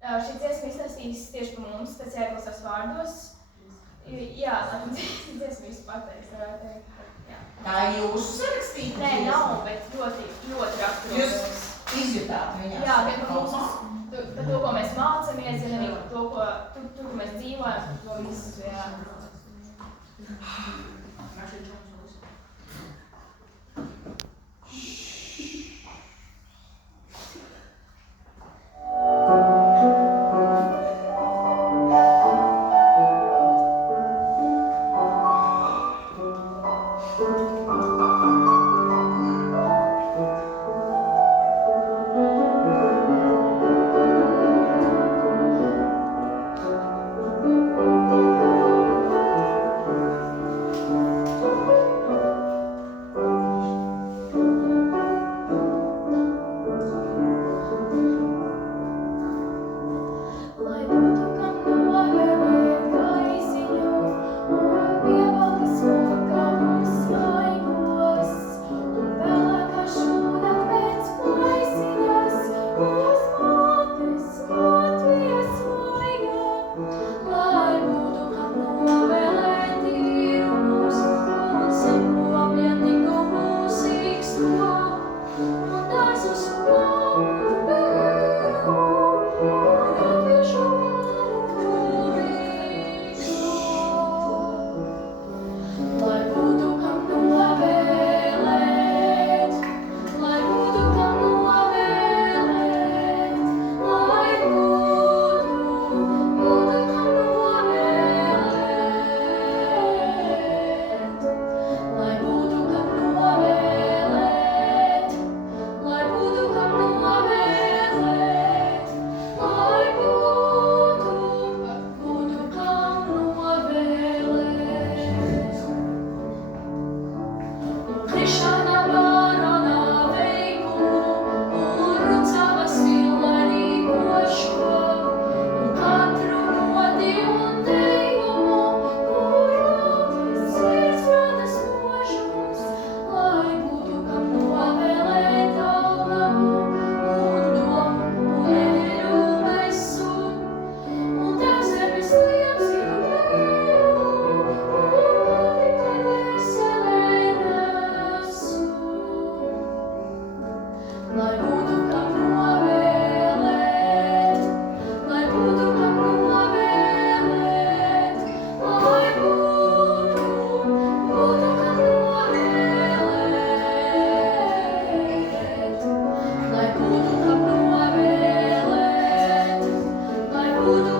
Šī dziesma izstāstīs tieši par mums, pēc jāklausās vārdos. Jā, laikam dziesma visu pateiks, varētu teikt. Jā. Tā ir jūsu sarakstīta? Nē, nav, bet ļoti raksturojas. Jūs izjutāt viņās? Jā, gan par mums, par to, ko mēs mācamies, gan arī par to, ko mēs dzīvojam, par to visu, jā. Lai būtu